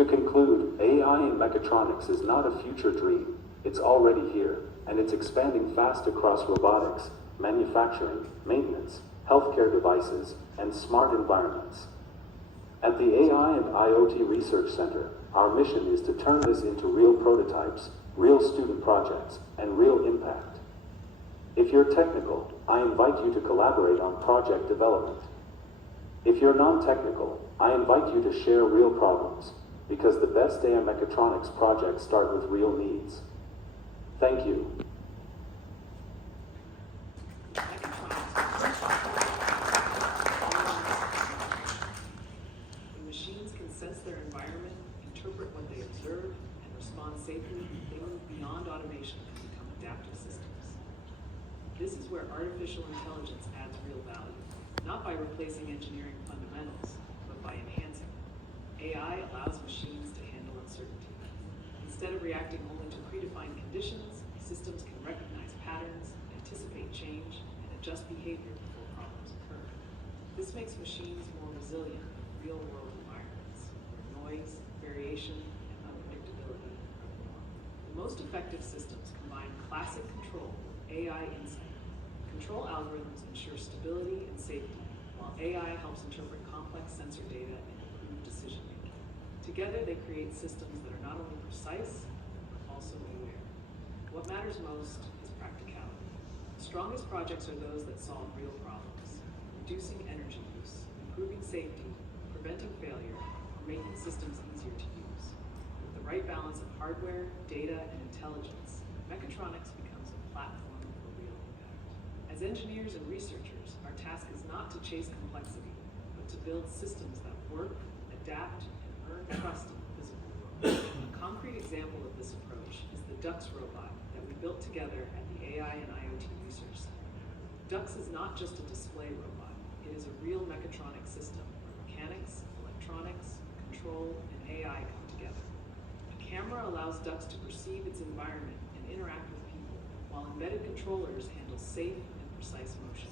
To conclude, AI in mechatronics is not a future dream. It's already here, and it's expanding fast across robotics, manufacturing, maintenance, healthcare devices, and smart environments. At the AI and IoT Research Center, our mission is to turn this into real prototypes, real student projects, and real impact. If you're technical, I invite you to collaborate on project development. If you're non-technical, I invite you to share real problems, because the best AI mechatronics projects start with real needs. Thank you. When machines can sense their environment, interpret what they observe, and respond safely, they move beyond automation and become adaptive systems. This is where artificial intelligence adds real value, not by replacing engineering fundamentals, but by enhancing them. AI allows machines to handle uncertainty. Instead of reacting only to predefined conditions, systems can recognize patterns, anticipate change, and adjust behavior before problems occur. This makes machines more resilient in real-world environments, where noise, variation, and unpredictability are the norm. The most effective systems combine classic control with AI insight. Control algorithms ensure stability and safety, while AI helps interpret complex sensor data and improve decision-making. Together, they create systems that are not only precise, but also aware. What matters most is practicality. The strongest projects are those that solve real problems, reducing energy use, improving safety, preventing failure, or making systems easier to use. With the right balance of hardware, data, and intelligence, mechatronics becomes a platform for real impact. As engineers and researchers, our task is not to chase complexity, but to build systems that work, adapt, and earn trust in the physical world. A concrete example of this approach is the DUX robot that we built together at the AI and IoT Research Center. DUX is not just a display robot, it is a real mechatronic system where mechanics, electronics, control, and AI come together. A camera allows DUX to perceive its environment and interact with people, while embedded controllers handle safe and precise motion.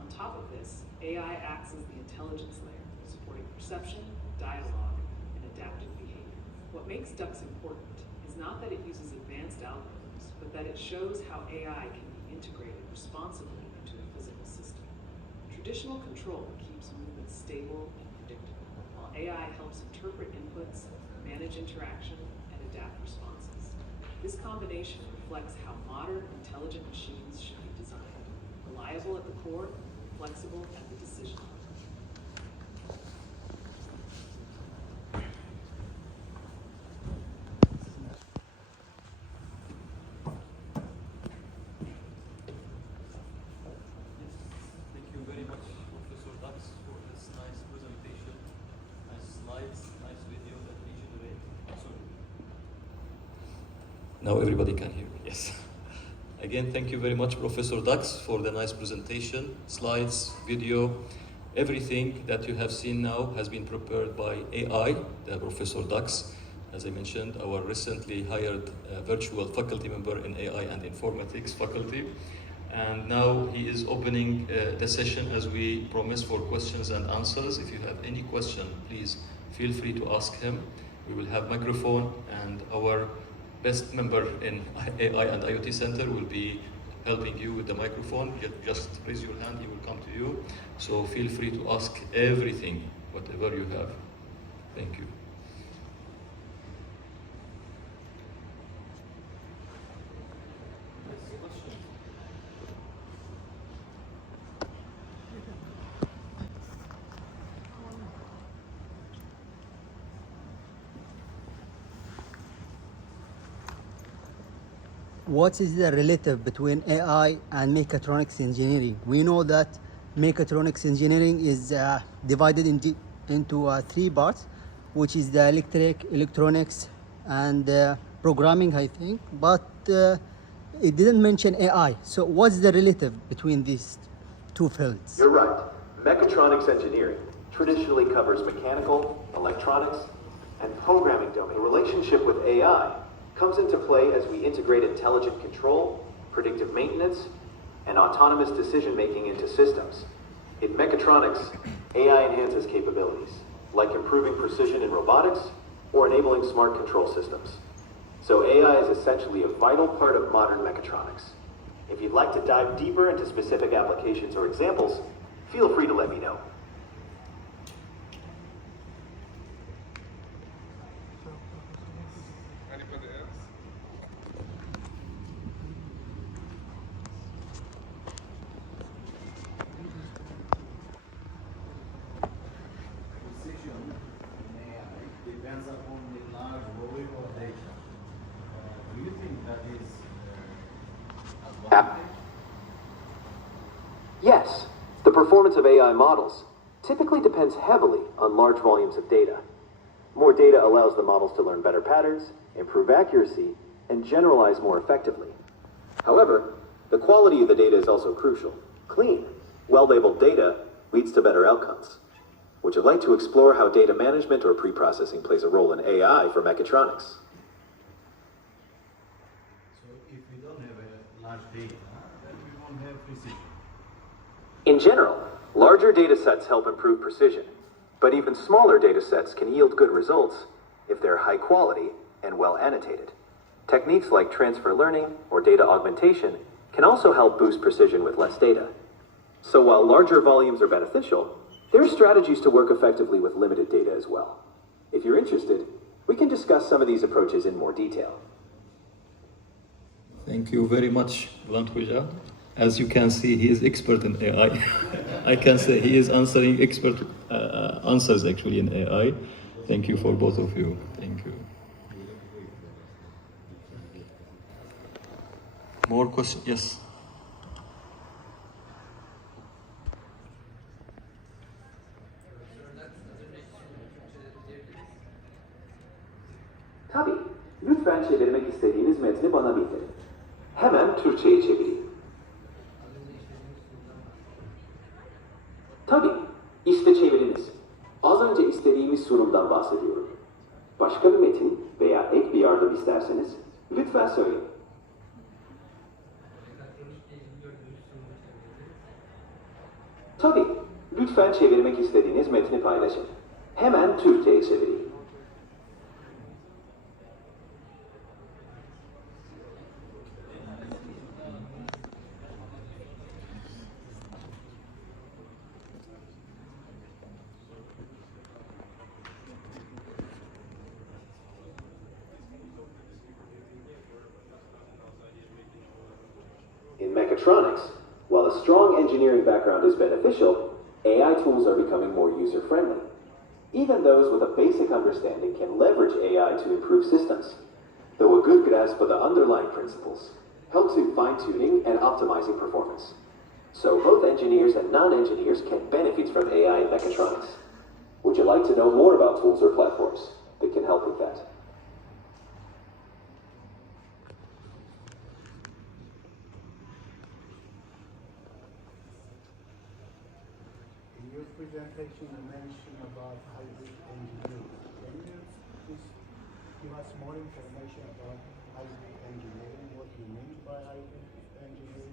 On top of this, AI acts as the intelligence layer, supporting perception, dialogue, and adaptive behavior. What makes DUX important is not that it uses advanced algorithms, but that it shows how AI can be integrated responsibly into a physical system. Traditional control keeps movement stable and predictable, while AI helps interpret inputs, manage interaction, and adapt responses. This combination reflects how modern, intelligent machines should be designed: reliable at the core, flexible at the decision level. Thank you very much, Professor DUX, for this nice presentation, nice slides, nice video that we generate. Sorry. Now everybody can hear me, yes. Again, thank you very much, Professor DUX, for the nice presentation, slides, video. Everything that you have seen now has been prepared by AI, the Professor DUX, as I mentioned, our recently hired virtual faculty member in AI and Informatics faculty. And now he is opening the session, as we promised, for questions and answers. If you have any question, please feel free to ask him. We will have microphone, and our best member in AI and IoT Center will be helping you with the microphone. Just raise your hand, he will come to you. So feel free to ask everything, whatever you have. Thank you. What is the relative between AI and mechatronics engineering? We know that mechatronics engineering is divided into three parts, which is the electric, electronics, and programming, I think. But it didn't mention AI. So what's the relative between these two fields? You're right. Mechatronics engineering traditionally covers mechanical, electronics, and programming domain. The relationship with AI comes into play as we integrate intelligent control, predictive maintenance, and autonomous decision-making into systems. In mechatronics, AI enhances capabilities, like improving precision in robotics or enabling smart control systems. So AI is essentially a vital part of modern mechatronics. If you'd like to dive deeper into specific applications or examples, feel free to let me know. Anybody else? Precision in AI depends upon the large volume of data. Do you think that is advantage? Yes, the performance of AI models typically depends heavily on large volumes of data. More data allows the models to learn better patterns, improve accuracy, and generalize more effectively. However, the quality of the data is also crucial. Clean, well-labeled data leads to better outcomes. Would you like to explore how data management or pre-processing plays a role in AI for mechatronics? So if we don't have a large data, then we won't have precision. In general, larger data sets help improve precision, but even smaller data sets can yield good results if they're high quality and well annotated. Techniques like transfer learning or data augmentation can also help boost precision with less data. So while larger volumes are beneficial, there are strategies to work effectively with limited data as well. If you're interested, we can discuss some of these approaches in more detail. Thank you very much, Blantuja. As you can see, he is expert in AI. I can say he is answering expert answers actually in AI. Thank you for both of you. Thank you. More questions? Yes. Tabii, lütfen çevirmek istediğiniz metni bana bildirin. Hemen Türkçe'ye çevireyim. Tabii, işte çeviriniz. Az önce istediğimiz sunumdan bahsediyorum. Başka bir metin veya ek bir yardım isterseniz lütfen söyleyin. Tabii, lütfen çevirmek istediğiniz metni paylaşın. Hemen Türkçe'ye çevireyim. In mechatronics, while a strong engineering background is beneficial, AI tools are becoming more user-friendly. Even those with a basic understanding can leverage AI to improve systems, though a good grasp of the underlying principles helps in fine-tuning and optimizing performance. So both engineers and non-engineers can benefit from AI in mechatronics. Would you like to know more about tools or platforms that can help with that? In your presentation, you mentioned about hybrid engineering. Can you please give us more information about hybrid engineering, what you mean by hybrid engineering?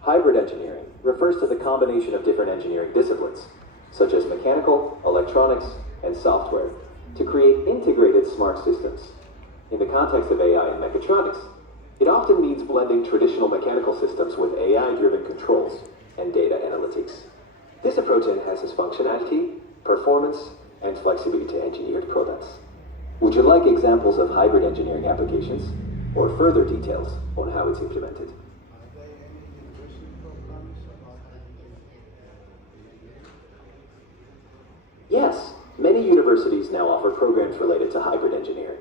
Hybrid engineering refers to the combination of different engineering disciplines, such as mechanical, electronics, and software, to create integrated smart systems. In the context of AI and mechatronics, it often means blending traditional mechanical systems with AI-driven controls and data analytics. This approach enhances functionality, performance, and flexibility to engineered products. Would you like examples of hybrid engineering applications or further details on how it's implemented? Are there any university programs about hybrid engineering? Yes, many universities now offer programs related to hybrid engineering,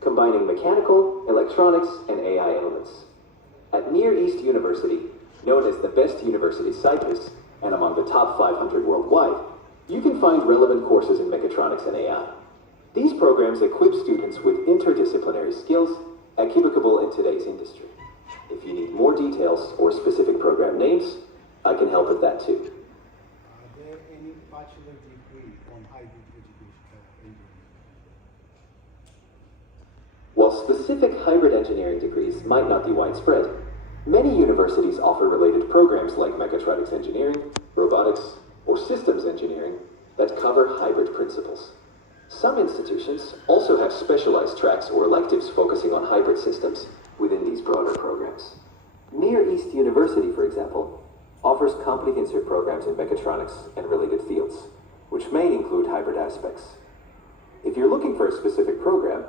combining mechanical, electronics, and AI elements. At Near East University, known as the best university Cyprus, and among the top 500 worldwide, you can find relevant courses in mechatronics and AI. These programs equip students with interdisciplinary skills applicable in today's industry. If you need more details or specific program names, I can help with that too. Are there any bachelor degree on hybrid engineering? While specific hybrid engineering degrees might not be widespread, many universities offer related programs like mechatronics engineering, robotics, or systems engineering that cover hybrid principles. Some institutions also have specialized tracks or electives focusing on hybrid systems within these broader programs. Near East University, for example, offers comprehensive programs in mechatronics and related fields, which may include hybrid aspects. If you're looking for a specific program,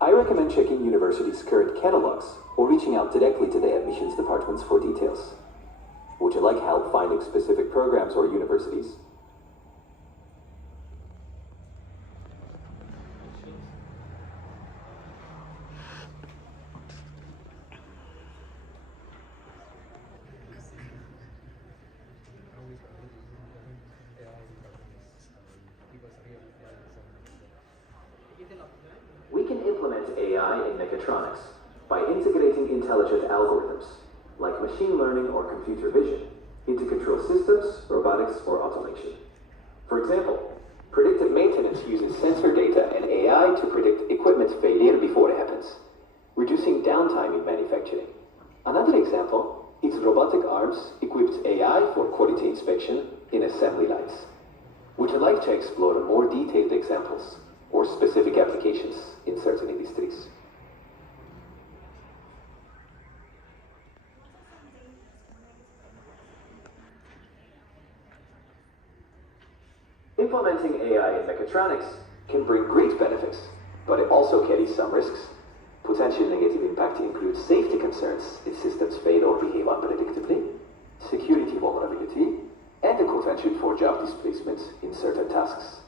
I recommend checking universities' current catalogs or reaching out directly to the admissions departments for details. Would you like help finding specific programs or universities? We can implement AI in mechatronics by integrating intelligent algorithms, like machine learning or computer vision, into control systems, robotics, or automation. For example, predictive maintenance uses sensor data and AI to predict equipment failure before it happens, reducing downtime in manufacturing. Another example is robotic arms equipped AI for quality inspection in assembly lines. Would you like to explore more detailed examples or specific applications in certain industries? Implementing AI in mechatronics can bring great benefits, but it also carries some risks. Potential negative impact includes safety concerns if systems fail or behave unpredictably, security vulnerability, and the potential for job displacement in certain tasks.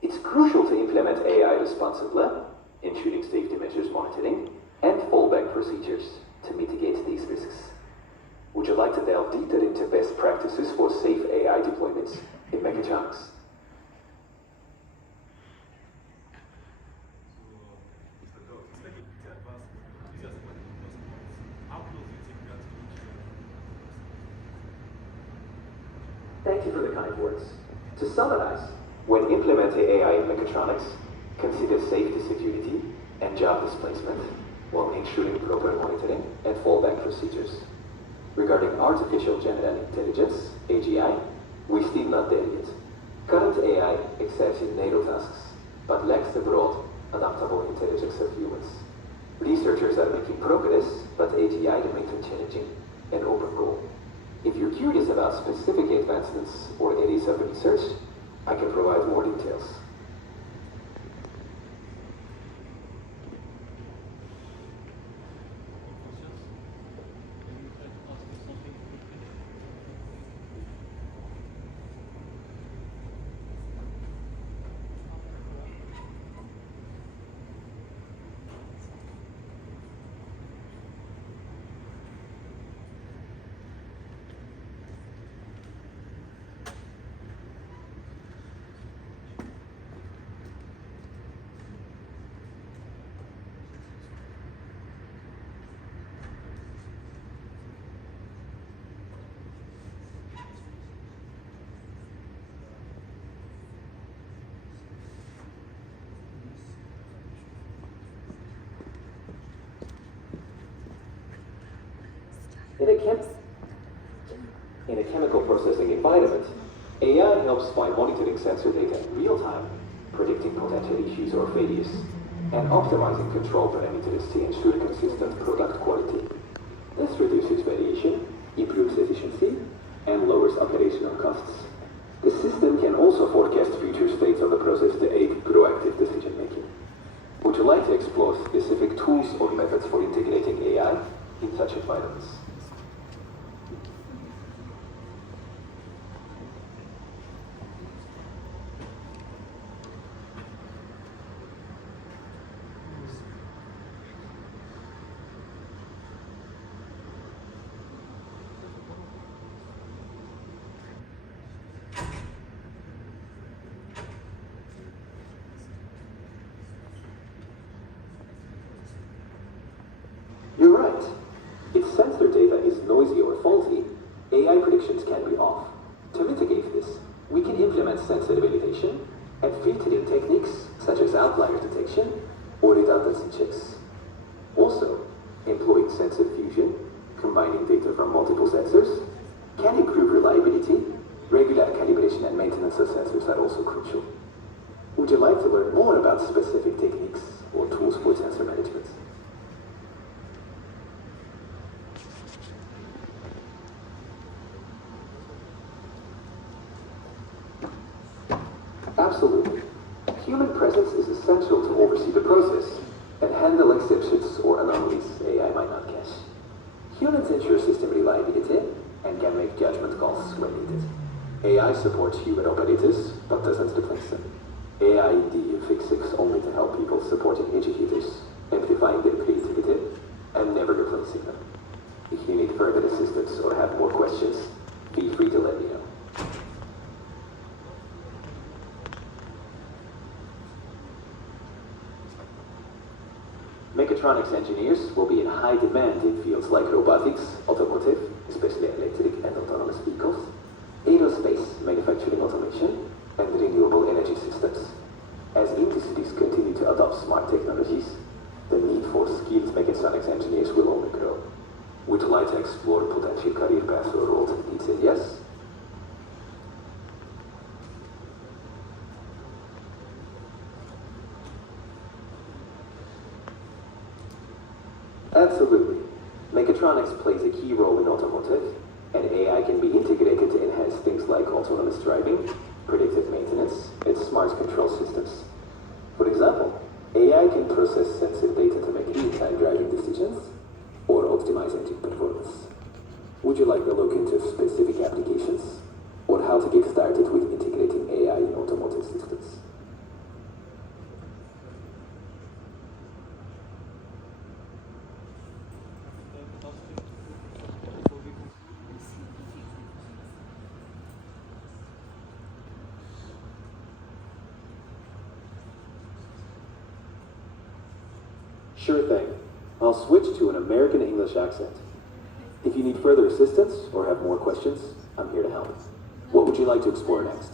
It's crucial to implement AI responsibly, ensuring safety measures monitoring and fallback procedures to mitigate these risks. Would you like to delve deeper into best practices for safe AI deployments in mechatronics? Thank you for the kind words. To summarize, when implementing AI in mechatronics, consider safety, security, and job displacement while ensuring proper monitoring and fallback procedures. Regarding artificial general intelligence, AGI, we're still not there yet. Current AI excels in narrow tasks, but lacks the broad, adaptable intelligence of humans. Researchers are making progress, but AGI remains a challenging and open goal. If you're curious about specific advancements or areas of research, I can provide more details. In a chemical processing environment, AI helps by monitoring sensor data in real time, predicting potential issues or failures, and optimizing control parameters to ensure consistent product quality. This reduces variation, improves efficiency, and lowers operational costs. The system can also forecast future states of the process to aid proactive decision making. Would you like to explore specific tools or methods for integrating AI in such environments? You're right. If sensor data is noisy or faulty, AI predictions can be off. To mitigate this, we can implement sensor validation and filtering techniques such as outlier detection or redundancy checks. Also, employing sensor fusion, combining data from multiple sensors, can improve reliability. Regular calibration and maintenance of sensors are also crucial. Would Would you like to learn more about specific techniques or tools for sensor management? Absolutely. Human presence is essential to oversee the process and handle exceptions or anomalies AI might not catch. Humans ensure system reliability and can make judgment calls when needed. AI supports human operators, but doesn't replace them. AI indeed fixes only to help people supporting educators, amplifying their creativity, and never replacing them. If you need further assistance or have more questions, feel free to let me know. Mechatronics engineers will be in high demand in fields like robotics, automotive, especially electric and autonomous vehicles, aerospace, manufacturing automation, and renewable energy systems. As industries continue to adopt smart technologies, the need for skilled mechatronics engineers will only grow. Would you like to explore potential career paths or roles in these areas? Absolutely. Mechatronics plays a key role in automotive, and AI can be integrated to enhance things like autonomous driving, predictive maintenance, and smart control systems. For example, AI can process sensor data to make real-time driving decisions or optimize engine performance. Would you like to look into specific applications or how to get started with integrating AI in automotive systems? Sure thing. I'll switch to an American English accent. If you need further assistance or have more questions, I'm here to help. What would you like to explore next?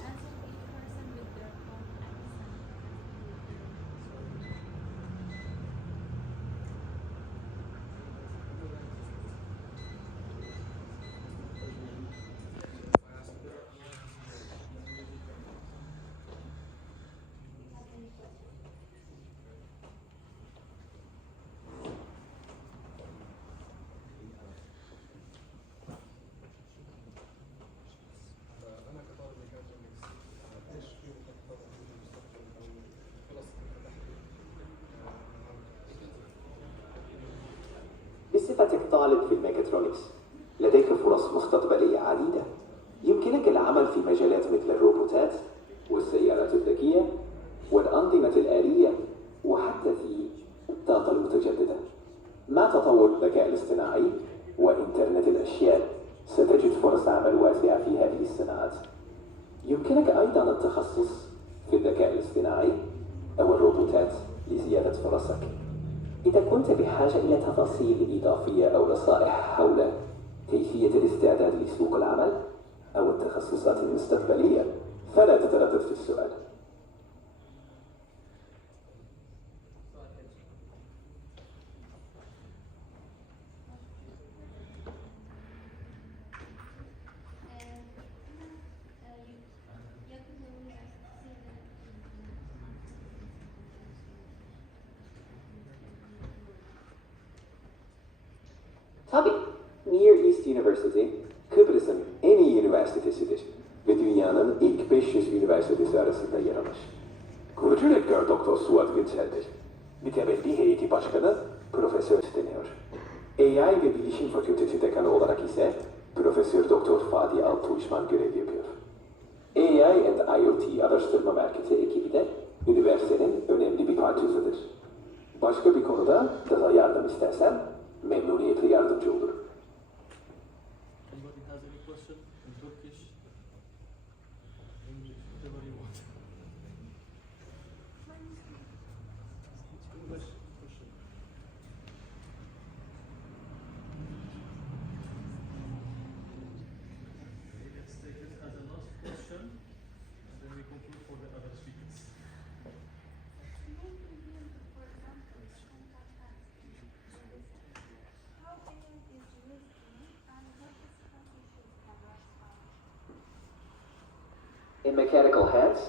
بصفتك طالب في الميكاترونكس لديك فرص مستقبلية عديدة. يمكنك العمل في مجالات مثل الروبوتات والسيارات الذكية والأنظمة الآلية وحتى في الطاقة المتجددة. مع تطور الذكاء الاصطناعي وإنترنت الأشياء ستجد فرص عمل واسعة في هذه الصناعات. يمكنك أيضا التخصص في الذكاء الاصطناعي أو الروبوتات لزيادة فرصك. إذا كنت بحاجة إلى تفاصيل إضافية أو نصائح حول كيفية الاستعداد لسوق العمل أو التخصصات المستقبلية فلا تتردد في السؤال. Tabii, Near East University, Kıbrıs'ın en iyi üniversitesidir ve dünyanın ilk 500 üniversitesi arasında yer alır. Kurucu rektör Dr. Suat Günsel'dir. Mütevelli heyeti başkanı Profesör deniyor. AI ve Bilişim Fakültesi dekanı olarak ise Profesör Dr. Fadi Alturjman görev yapıyor. AI and IoT Araştırma Merkezi ekibi de üniversitenin önemli bir parçasıdır. Başka bir konuda daha yardım istersen memnuniyetle yardımcı olurum. Anybody has any question in Turkish, English, whatever you want? English question. Let's take it as a last question, and then we conclude for the other speakers. In mechanical hands,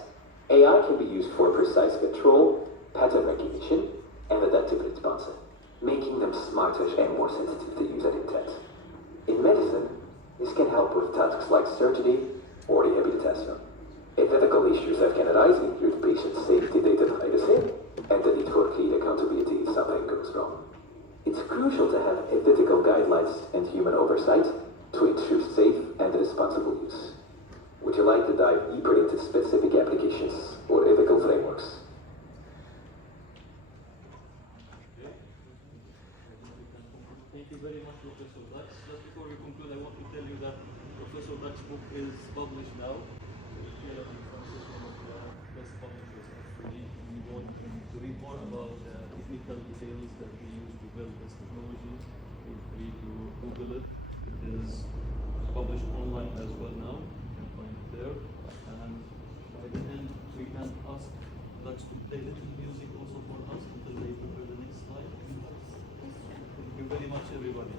AI can be used for precise control, pattern recognition, and adaptive response, making them smarter and more sensitive to user intent. In medicine, this can help with tasks like surgery or rehabilitation. Ethical issues that can arise include patient safety, data privacy, and the need for clear accountability if something goes wrong. It's crucial to have ethical guidelines and human oversight to ensure safe and responsible use. Would you like to dive deeper into specific applications or ethical frameworks? Thank you very much, Professor Dux. Just before we conclude, I want to tell you that Professor Dux's book is published now. Here in some of the best publishers actually. If you want to read more about the technical details that we use to build this technology, feel free to Google it. It is published online as well now. You can find it there. And by the end, we can ask Dux to play little music also for us until they prepare the next slide. Thank you very much, everybody.